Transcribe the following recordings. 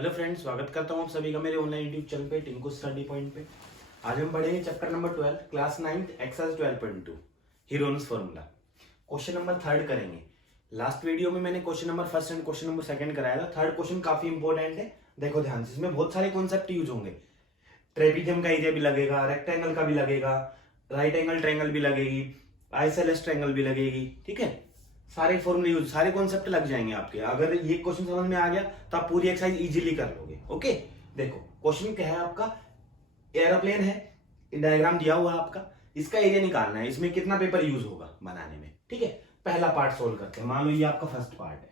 Hello friends, स्वागत करता हूँ आप सभी का मेरे ऑनलाइन यूट्यूब चैनल पे टिंकू स्टडी पॉइंट पे। आज हम पढ़ेंगे chapter number 12 class 9th exercise 12.2 Heron's formula. Question number 3 करेंगे। लास्ट वीडियो में मैंने question number 1 and question number 2 कराया था। थर्ड क्वेश्चन काफी इंपॉर्टेंट है, देखो ध्यान से। इसमें बहुत सारे कॉन्सेप्ट यूज होंगे। ट्रेपीजियम का एरिया भी लगेगा, रेक्टेंगल का भी लगेगा, राइट एंगल ट्रायंगल भी लगेगी, आइसोसेलेस ट्रायंगल भी लगेगी। ठीक है, सारे फॉर्मूले यूज, सारे कॉन्सेप्ट लग जाएंगे आपके। अगर ये क्वेश्चन समझ में आ गया तो आप पूरी एक्सरसाइज इजीली कर लोगे। ओके, देखो क्वेश्चन क्या है आपका। एरोप्लेन है, डायग्राम दिया हुआ है आपका, इसका एरिया निकालना है। इसमें कितना पेपर यूज होगा बनाने में। ठीक है, पहला पार्ट सोल्व करते हैं। मान लो ये आपका फर्स्ट पार्ट है।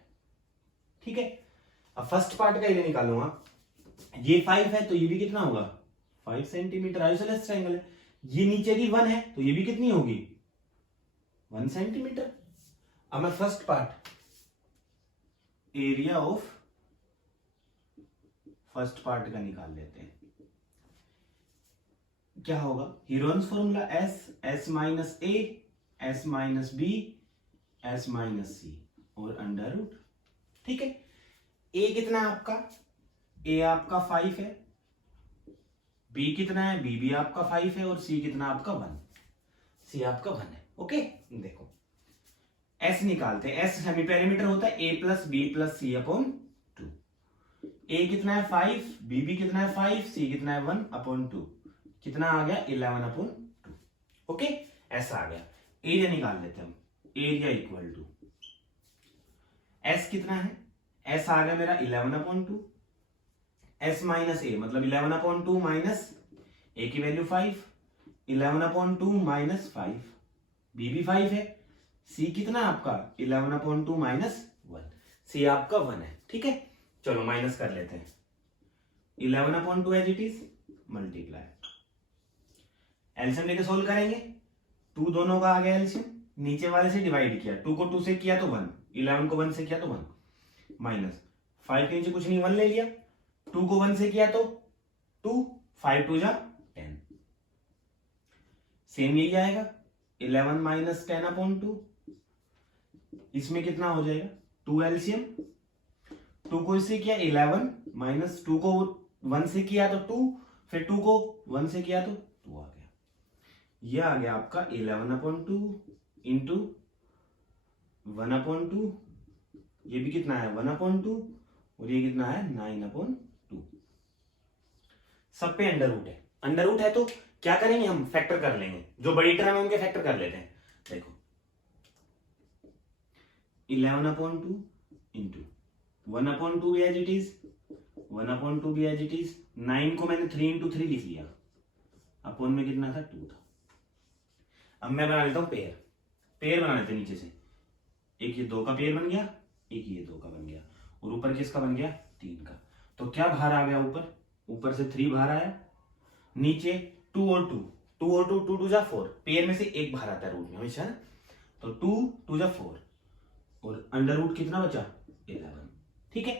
ठीक है, अब फर्स्ट पार्ट का एरिया निकालूंगा। ये 5 है तो ये भी कितना होगा 5 सेंटीमीटर। आइसोसेलेस ट्रायंगल है। ये नीचे की 1 है तो ये भी कितनी होगी 1 सेंटीमीटर। अब मैं first part area of first part का निकाल लेते हैं। क्या होगा Heron's formula S minus A, S minus B, S minus C और अंडर रूट। ठीक है, ए कितना है आपका, ए आपका 5 है, बी कितना है, बी भी आपका 5 है और सी कितना आपका 1, सी आपका 1 है। ओके, देखो एस निकालते हैं। एस सेमी पेरीमीटर होता है ए प्लस बी प्लस सी अपॉन 2। ए कितना है 5, बी भी कितना है 5, सी कितना है 1 अपॉन 2। कितना आ गया 11 अपॉन 2। ओके, ऐसा आ गया। एरिया निकाल लेते हैं हम। एरिया इक्वल टू एस कितना है, एस आ गया मेरा 11 अपॉन 2। एस माइनस ए मतलब 11 अपॉन 2 माइनस ए की वैल्यू 5, 11 अपॉन 2 माइनस 5, बी भी 5 है, सी कितना आपका 11 अपॉन 2 माइनस 1, सी आपका 1 है। ठीक है, चलो माइनस कर लेते हैं। 11 upon 2 as it is multiply, LCM लेके सोल्व करेंगे। 2 दोनों का आ गया एलसीएम, नीचे वाले से डिवाइड किया, 2 को 2 से किया तो 1, 11 को 1 से किया तो 1, माइनस 5 के नीचे कुछ नहीं 1 ले लिया, 2 को 1 से किया तो 2, 5 2 जा 10। सेम यही आएगा 11 माइनस 10 अपॉन 2। इसमें कितना हो जाएगा 2 एलसीएम, 2 को इससे किया 11 माइनस 2 को 1 से किया तो 2, फिर 2 को 1 से किया तो 2 आ गया। ये आ गया आपका 11 अपॉन 2 इंटू 1 अपॉन 2। ये भी कितना है 1 अपॉन 2 और ये कितना है 9 अपॉन 2। सब पे अंडर रूट है। अंडर रूट है तो क्या करेंगे हम, फैक्टर कर लेंगे। जो बड़ी टर्म है उनके फैक्टर कर लेते हैं। देखो 11 अपॉन 2 इंटू 1 अपॉन 2 भी एज इट इज, 1 अपॉन 2 भी एज इट इज। 9 को मैंने 3 इंटू 3 लिख लिया, अपॉन में कितना था 2 था। अब मैं बना लेता हूं पेयर। पेयर बना लेते नीचे से। एक ये 2 का पेयर बन गया, एक ये 2 का बन गया और ऊपर किसका बन गया 3 का। तो क्या बाहर आ गया ऊपर, ऊपर से 3 बाहर आया, नीचे 2 और 2, 2 और 2 2 2 जा 4। पेयर में से एक बाहर आता है रूट में हमेशा ना, तो 2 2 जा 4 और अंडर रूट कितना बचा 11। ठीक है,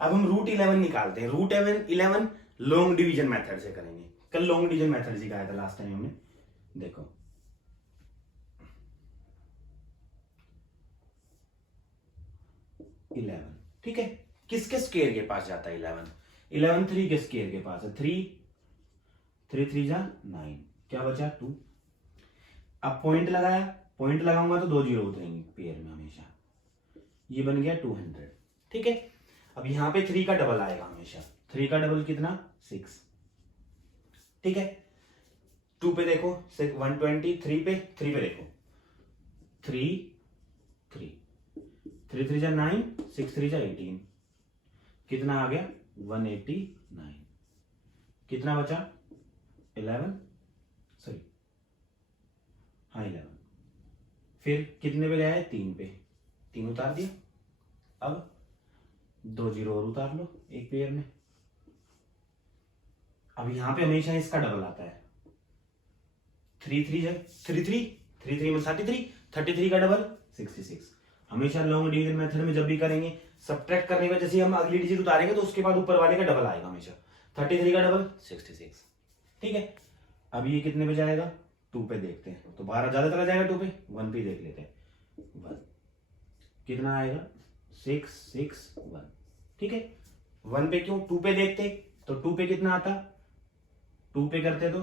अब हम रूट 11 निकालते हैं। रूट 11 लॉन्ग डिवीजन मेथड से करेंगे। कल लॉन्ग डिवीजन मेथड सिखाया था लास्ट टाइम हमने। देखो 11, ठीक है, किसके स्क्वायर के पास जाता है 11, 11 3 के स्क्वायर के पास है। 3 3 3 जा 9, क्या बचा 2। अब पॉइंट लगाया, पॉइंट लगाऊंगा तो 2 जीरो उतरेंगे पेयर में हमेशा। ये बन गया 200। ठीक है, अब यहां पे 3 का डबल आएगा हमेशा। 3 का डबल कितना 6। ठीक है, 2 पे देखो 120, 3 पे देखो 3 3 3 3 जा 9, 6 3 जा 18, कितना आ गया 189। कितना बचा 11, सॉरी हाँ 11। फिर कितने पे गया है 3 पे, 3 उतार दिया। अब 2 जीरो और उतार लो एक पेयर में। अब यहां पे हमेशा इसका डबल आता है। 3 3 जब 3 3 3 3 में 33, 33 का डबल 66। हमेशा लॉन्ग डिवीजन मेथड में जब भी करेंगे, सब्ट्रैक्ट करने में जैसे हम अगली डिजिट उतारेंगे तो उसके बाद ऊपर वाले का डबल आएगा हमेशा। 33 का डबल 66। ठीक है, अब ये कितने पे जाएगा 2 पे देखते हैं, तो 12 ज्यादा चला जाएगा 2 पे, 1 पे देख लेते हैं 1, कितना आएगा 6 6 1। ठीक है, 1 पे क्यों, 2 पे देखते तो 2 पे कितना आता, 2 पे करते तो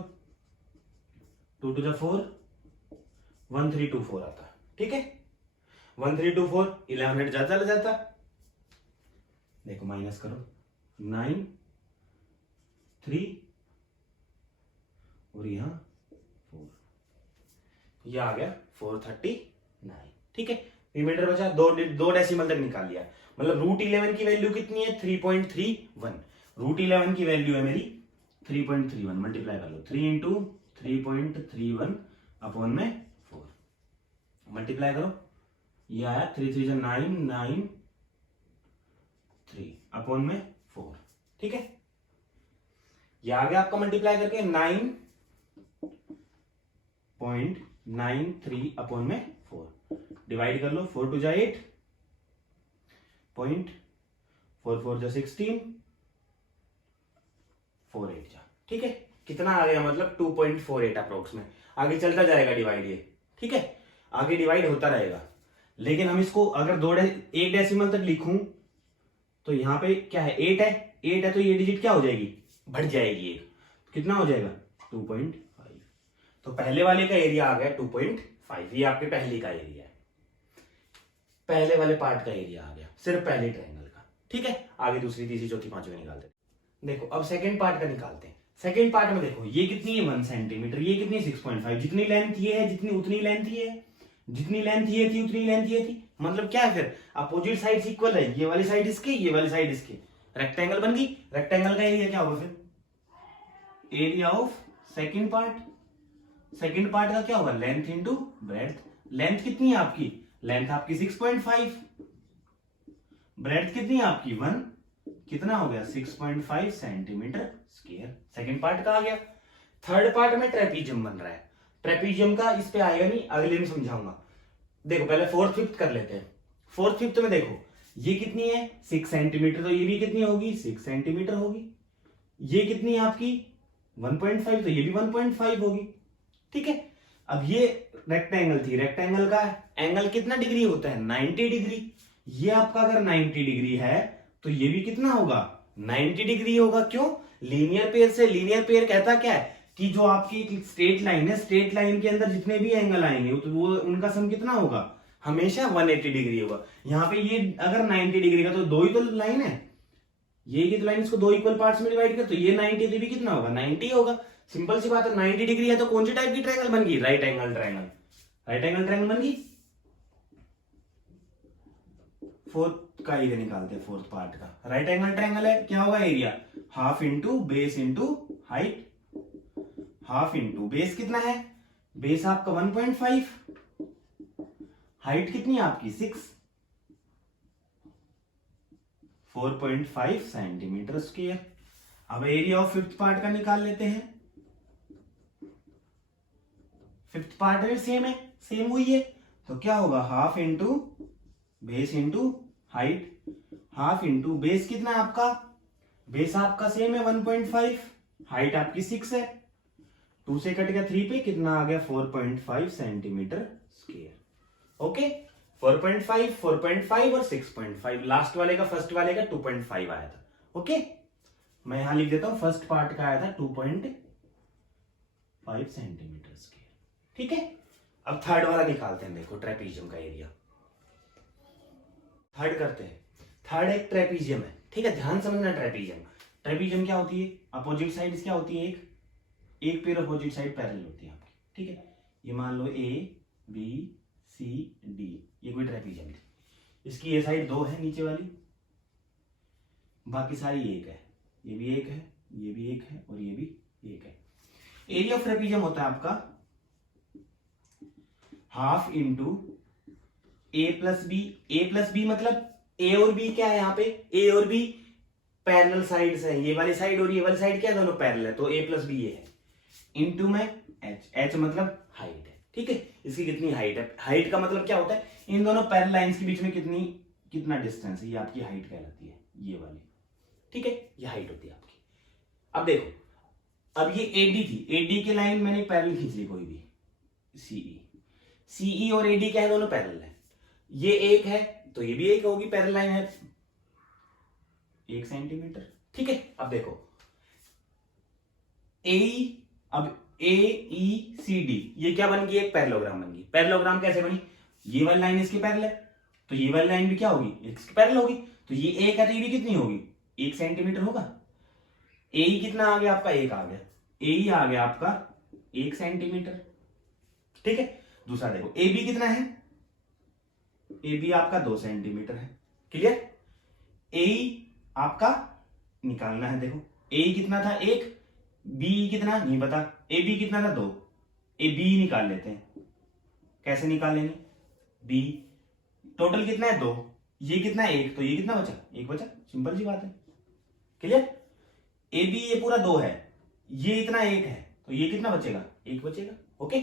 2 टू 4, 1 3 2 4 आता। ठीक है, 1 3 2 4, 1100 ज्यादा चला जाता। देखो माइनस करो, 9 3 और यहां 4, ये आ गया 439। ठीक है, रिमाइंडर बचा, दो डेसिमल तक निकाल लिया। मतलब √11 की वैल्यू कितनी है, 3.31। √11 की वैल्यू है मेरी 3.31, मल्टीप्लाई कर लो, 3 इंटू 3.31 अपॉन में 4, मल्टीप्लाई करो, ये आया 3 3 9 9 3 अपॉन में 4। ठीक है, ये आ गया आपका मल्टीप्लाई करके 9.93 अपॉन में 4, डिवाइड कर लो, 4 टू 8, 0.44 जा 16, 48 जा। ठीक है, कितना आ गया, मतलब 2.48 अप्रोक्स में। आगे चलता जाएगा डिवाइड ये। ठीक है, आगे डिवाइड होता रहेगा, लेकिन हम इसको अगर एक डेसिमल तक लिखूं तो यहां पे क्या है, 8 है, 8 है तो ये डिजिट क्या हो जाएगी, बढ़ जाएगी एक, कितना हो जाएगा 2.5। तो पहले वाले का एरिया आ गया 2.5, ये आपके पहले का एरिया है, पहले वाले पार्ट का एरिया आ गया, सिर्फ पहले ट्रायंगल का। ठीक है, आगे दूसरी तीसरी चौथी पांचवी निकालते हैं। देखो अब सेकंड पार्ट का निकालते हैं। सेकंड पार्ट में देखो ये कितनी है 1 सेंटीमीटर, ये कितनी 6.5, जितनी लेंथ ये है जितनी उतनी लेंथ ये है, जितनी लेंथ ये थी उतनी लेंथ ये थी। मतलब क्या है फिर, अपोजिट साइड्स इक्वल है, ये वाली साइड इसके, ये वाली साइड इसके, रेक्टेंगल बन गई। रेक्टेंगल का एरिया क्या होगा फिर, area of second part. Second part का क्या होगा, लेंथ इंटू ब्रेड्थ। लेंथ कितनी है आपकी, लेंथ आपकी 6.5, ब्रेड्थ कितनी है आपकी 1, कितना हो गया 6.5 सेंटीमीटर स्क्वायर। सेकंड पार्ट का आ गया। थर्ड पार्ट में ट्रेपीजियम बन रहा है, ट्रेपीजियम का इस पे आएगा नहीं, अगले में समझाऊंगा। देखो पहले फोर्थ फिफ्थ कर लेते हैं। फोर्थ फिफ्थ में देखो ये कितनी है 6 सेंटीमीटर, तो ये भी कितनी होगी 6 सेंटीमीटर होगी। ये कितनी है आपकी 1.5, तो ये भी 1.5 होगी। ठीक है, अब ये रेक्टेंगल थी, रेक्टेंगल का एंगल कितना डिग्री होता है 90 डिग्री। ये आपका अगर 90 डिग्री है तो ये भी कितना होगा 90 डिग्री होगा। क्यों, लीनियर पेयर से, लीनियर पेयर कहता क्या है कि जो आपकी स्ट्रेट लाइन है, स्ट्रेट लाइन के अंदर जितने भी एंगल आएंगे तो वो उनका सम कितना होगा, हमेशा 180 डिग्री होगा। यहाँ पे ये अगर 90 डिग्री का तो दो ही तो लाइन है, ये की तो लाइन, इसको दो इक्वल पार्ट्स में डिवाइड कर, तो ये 90 तो भी कितना होगा 90 होगा। सिंपल सी बात है, 90 डिग्री है तो कौन सी टाइप की ट्रायंगल बन गई, right angle triangle, right angle triangle बन गई। फोर्थ का एरिया निकालते हैं, फोर्थ पार्ट का राइट एंगल ट्रायंगल है, क्या होगा area, half into base into height. Half into base कितना है, बेस आपका 1.5, हाइट कितनी है आपकी 6, 4.5 सेंटीमीटर स्क्वायर। अब एरिया ऑफ फिफ्थ पार्ट का निकाल लेते हैं। फिफ्थ पार्ट में सेम है, सेम हुई है, तो क्या होगा half into base into height. Half into base कितना है आपका, बेस आपका सेम है 1.5, हाइट आपकी 6 है, 2 से कट गया 3 पे, कितना आ गया 4.5 सेंटीमीटर स्क्वायर। ओके, 4.5, 4.5 और 6.5, लास्ट वाले का फर्स्ट वाले का 2.5 आया था। ओके, मैं यहां लिख देता हूं, फर्स्ट पार्ट का आया था 2.5 सेंटीमीटर स्क्वायर। ठीक है, अब थर्ड वाला निकालते हैं। देखो ट्रेपीजियम का एरिया थर्ड करते हैं। थर्ड एक ट्रेपीजियम है, ठीक है, ध्यान समझना। ट्रेपीजियम, ट्रेपीजियम क्या होती है, अपोजिट साइड्स क्या होती है, एक पेयर अपोजिट साइड पैरेलल होती है आपकी। ठीक है, ये मान लो ए बी सी डी, ये कोई ट्रेपीजियम थी, इसकी ये साइड 2 है नीचे वाली, बाकी सारी एक है, ये भी एक है, ये भी एक है और ये भी एक है। एरिया ऑफ ट्रेपीजियम होता है आपका हाफ इंटू ए प्लस बी। ए प्लस बी मतलब ए और बी क्या है, यहाँ पे ए और बी पैरेलल साइड्स हैं, ये वाली साइड और ये वाली साइड क्या है, दोनों पैरेलल है, तो ए प्लस बी ये है, इंटू में एच, एच मतलब हाइट है। ठीक है, इसकी कितनी हाइट है, हाइट का मतलब क्या होता है, इन दोनों पैरेलल लाइंस के बीच में कितना डिस्टेंस है, ये आपकी हाइट कहलाती है, ये वाली। ठीक है, ये हाइट होती है आपकी। अब देखो, अब ये एडी थी, एडी की लाइन मैंने पैरेलल खींच ली कोई भी, सीई, सीई और एडी क्या है, दोनों पैरेलल है, ये एक है तो ये भी एक होगी, पैरेलल लाइन है, 1 सेंटीमीटर। ठीक है, अब देखो अब AECD ये क्या बन गई, एक पैरेललोग्राम बन गई। पैरेललोग्राम कैसे बनी, ये वाली लाइन इसके पैरेलल है तो ये वाली लाइन भी क्या होगी, इसके पैरेलल होगी। तो ये एक है तो ये भी कितनी होगी, 1 सेंटीमीटर होगा। AE कितना आ गया आपका, 1 आ गया। AE आ गया आपका 1 सेंटीमीटर। ठीक है, दूसरा देखो AB कितना है, AB आपका 2 सेंटीमीटर है। क्लियर, AE आपका निकालना है। देखो AE कितना था, 1, BE कितना नहीं पता, AB कितना था 2, BE निकाल लेते हैं। कैसे निकालेंगे, B टोटल कितना है 2, ये कितना है 1, तो ये कितना बचा, 1 बचा। सिंपल सी बात है। क्लियर, AB ये पूरा 2 है, ये इतना 1 है, तो ये कितना बचेगा, 1 बचेगा। ओके,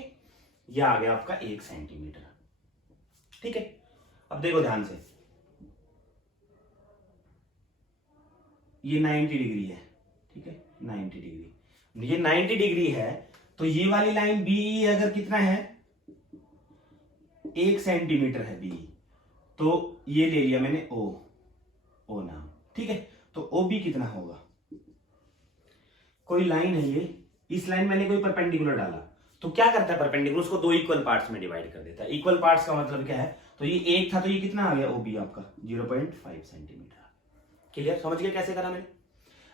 ये आ गया आपका 1 सेंटीमीटर। ठीक है, अब देखो ध्यान से, ये 90 डिग्री है। ठीक है, 90 डिग्री, ये 90 डिग्री है तो ये वाली लाइन BE अगर कितना है, 1 सेंटीमीटर है BE, तो ये ले लिया मैंने O नाम। ठीक है, तो OB कितना होगा, कोई लाइन है ये, इस लाइन मैंने कोई परपेंडिकुलर डाला तो क्या करता है परपेंडिकुलर, उसको 2 इक्वल पार्ट्स में डिवाइड कर देता है। इक्वल पार्ट्स का मतलब क्या है, तो ये 1 था तो ये कितना आ गया OB आपका 0.5 सेंटीमीटर। क्लियर, समझ गया कैसे करा मैंने।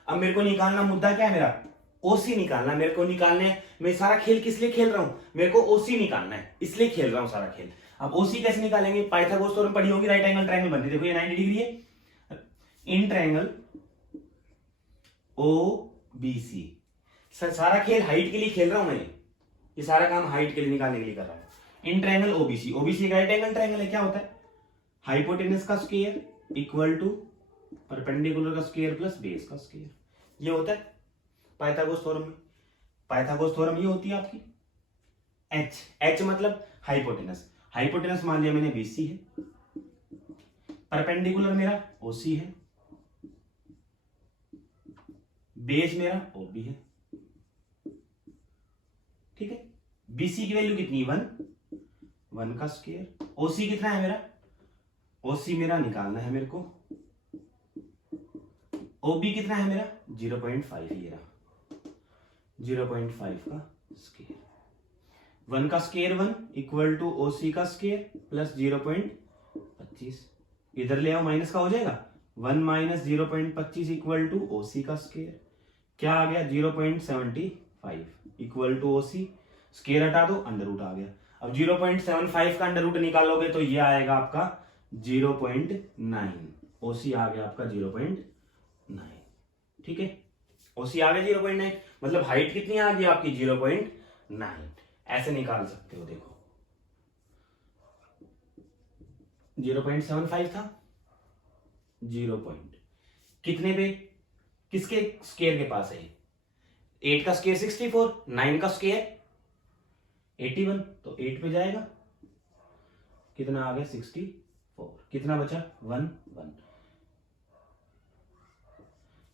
अब मेरे को निकालना, मुद्दा क्या है मेरा, OC निकालना। मेरे को निकालने, मैं सारा खेल किस लिए खेल रहा हूं, मेरे को OC निकालना है, इसलिए खेल रहा हूं सारा खेल। अब OC कैसे निकालेंगे, पाइथागोरस थ्योरम पढ़ी होगी, राइट एंगल ट्रायंगल बनती है। देखो ये 90 डिग्री है, इन ट्रायंगल OBC। सारा खेल हाइट के लिए खेल रहा हूं मैं, ये सारा काम हाइट के लिए निकालने के लिए कर रहा हूं। इन ट्रायंगल OBC, OBC एक राइट एंगल ट्रायंगल है। क्या होता है, हाइपोटेनस का स्क्वायर इक्वल टू परपेंडिकुलर का स्क्वायर प्लस बेस का स्क्वायर, ये होता है पाइथागोरस थ्योरम में। पाइथागोरस थ्योरम ये होती है आपकी H मतलब हाइपोटेनस। हाइपोटेनस मान लिया मैंने BC है, परपेंडिकुलर मेरा OC है, बेस मेरा OB है। ठीक है, BC की वैल्यू कितनी, 1 का स्क्वायर। OC कितना है मेरा, OC मेरा निकालना है मेरे को। OB कितना है मेरा 0.5, ये रहा 0.5 का स्क्वायर। 1 का स्क्वायर 1 इक्वल टू OC का स्क्वायर प्लस 0.25, इधर ले आओ माइनस का हो जाएगा, 1 माइनस 0.25 इक्वल टू OC का स्क्वायर। क्या आ गया 0.75 इक्वल टू OC, स्क्वायर हटा दो, अंडर रूट आ गया। अब 0.75 का अंडर रूट निकालोगे तो ये आएगा आपका 0.9, OC आ गया आपका 0.9। ठीक है, OC आ गया 0.9, मतलब हाइट कितनी आ गई आपकी 0.9। ऐसे निकाल सकते हो, देखो 0.75 था, 0. कितने पे, किसके स्क्वायर के पास है, 8 का स्क्वायर 64, 9 का स्क्वायर 81, तो 8 पे जाएगा, कितना आ गया 64, कितना बचा 1 1।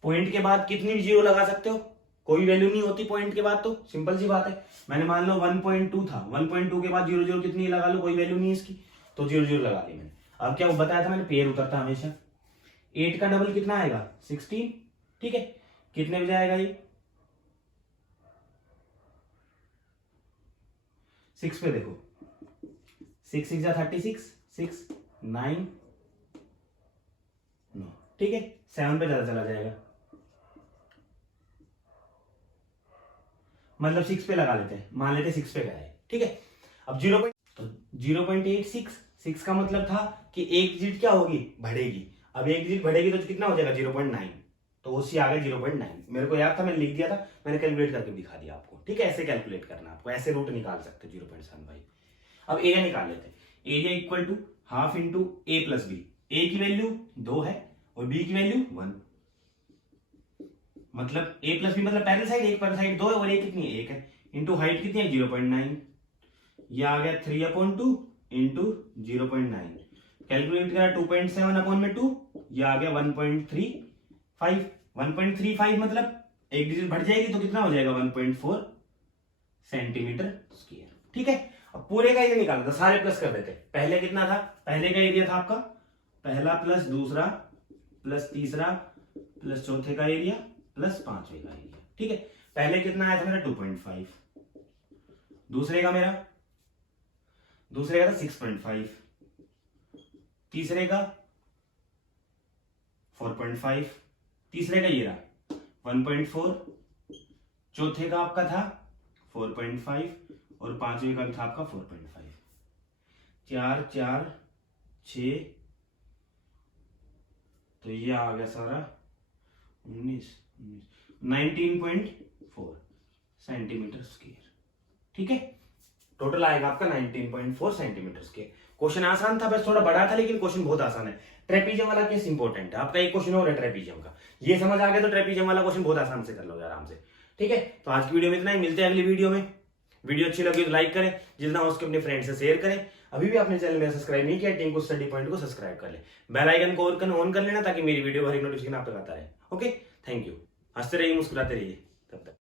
पॉइंट के बाद कितनी भी जीरो लगा सकते हो, कोई वैल्यू नहीं होती पॉइंट के बाद, तो सिंपल सी बात है। मैंने मान लो 1.2 था, 1.2 के बाद 0 0 कितनी लगा लो, कोई वैल्यू नहीं इसकी, तो 0 0 लगा ली मैंने। अब क्या वो बताया था मैंने, पेयर उतरता हमेशा। 8 का डबल कितना आएगा 16। ठीक है, कितने बजे आएगा ये 6 पे, देखो 6 6 36, 6 9 9। ठीक है, 7 पे ज्यादा चला जाएगा, मतलब 6 पे लगा लेते हैं, मान लेते 6 पे गए। ठीक है, अब 0.86, 6 का मतलब था कि एक डिजिट क्या होगी, बढ़ेगी। अब एक डिजिट बढ़ेगी तो कितना हो जाएगा 0.9, तो OC आ गया 0.9। मेरे को याद था, मैंने लिख दिया था, मैंने कैलकुलेट करके दिखा दिया आपको। ठीक है, ऐसे कैलकुलेट करना आपको, ऐसे रूट निकाल सकते 0.75। अब एरिया निकाल लेते हैं। Area equal to half into A plus B. A की वैल्यू 2 है और B की वैल्यू 1, मतलब A प्लस बी मतलब पैरेलल साइड, एक पैरेलल साइड 2 है और A कितनी है 1 है, इंटू हाइट कितनी है 0.9, ये आ गया 3/2 इंटू 0.9, कैलकुलेट करा 2.7/2, ये आ गया 1.35। 1.35 मतलब एक डिजिट बढ़ जाएगी तो कितना हो जाएगा 1.4 सेंटीमीटर स्क्वायर। ठीक है, अब पूरे का एरिया निकालना था, सारे प्लस कर देते। पहले कितना था, पहले का एरिया था आपका, पहला प्लस दूसरा प्लस तीसरा प्लस चौथे का एरिया प्लस पांचवे का एरिया। ठीक है, पहले कितना आया था मेरा 2.5, दूसरे का था 6.5, तीसरे का 4.5, तीसरे का ये रहा 1.4, चौथे का आपका था 4.5 और पांचवे का भी था आपका 4.5। 4 4 6, तो ये आ गया सारा 19.4 सेंटीमीटर स्क्वायर। ठीक है, टोटल आएगा आपका 19.4 सेंटीमीटर स्क्वायर। क्वेश्चन आसान था, बस थोड़ा बड़ा था, लेकिन क्वेश्चन बहुत आसान है। ट्रेपीजियम वाला केस इंपॉर्टेंट है। आपका एक क्वेश्चन और है ट्रेपीजियम का, ये समझ आ गया तो ट्रेपीजियम वाला क्वेश्चन बहुत आसान से कर लोगे आराम से। ठीक है, तो आज की वीडियो में इतना ही, मिलते हैं अगली वीडियो में। वीडियो अच्छी लगी तो लाइक करें, जितना हो सके अपने फ्रेंड से शेयर करें। अभी भी आपने चैनल में सब्सक्राइब नहीं किया, टिंकू स्टडी पॉइंट को सब्सक्राइब कर ले, बेल आइकन को ऑन कर लेना, ताकि मेरी वीडियो हर एक नोटिफिकेशन आप तक आता है। Okay, thank you. हंसते रहिए, मुस्कुराते रहिए, तब तक।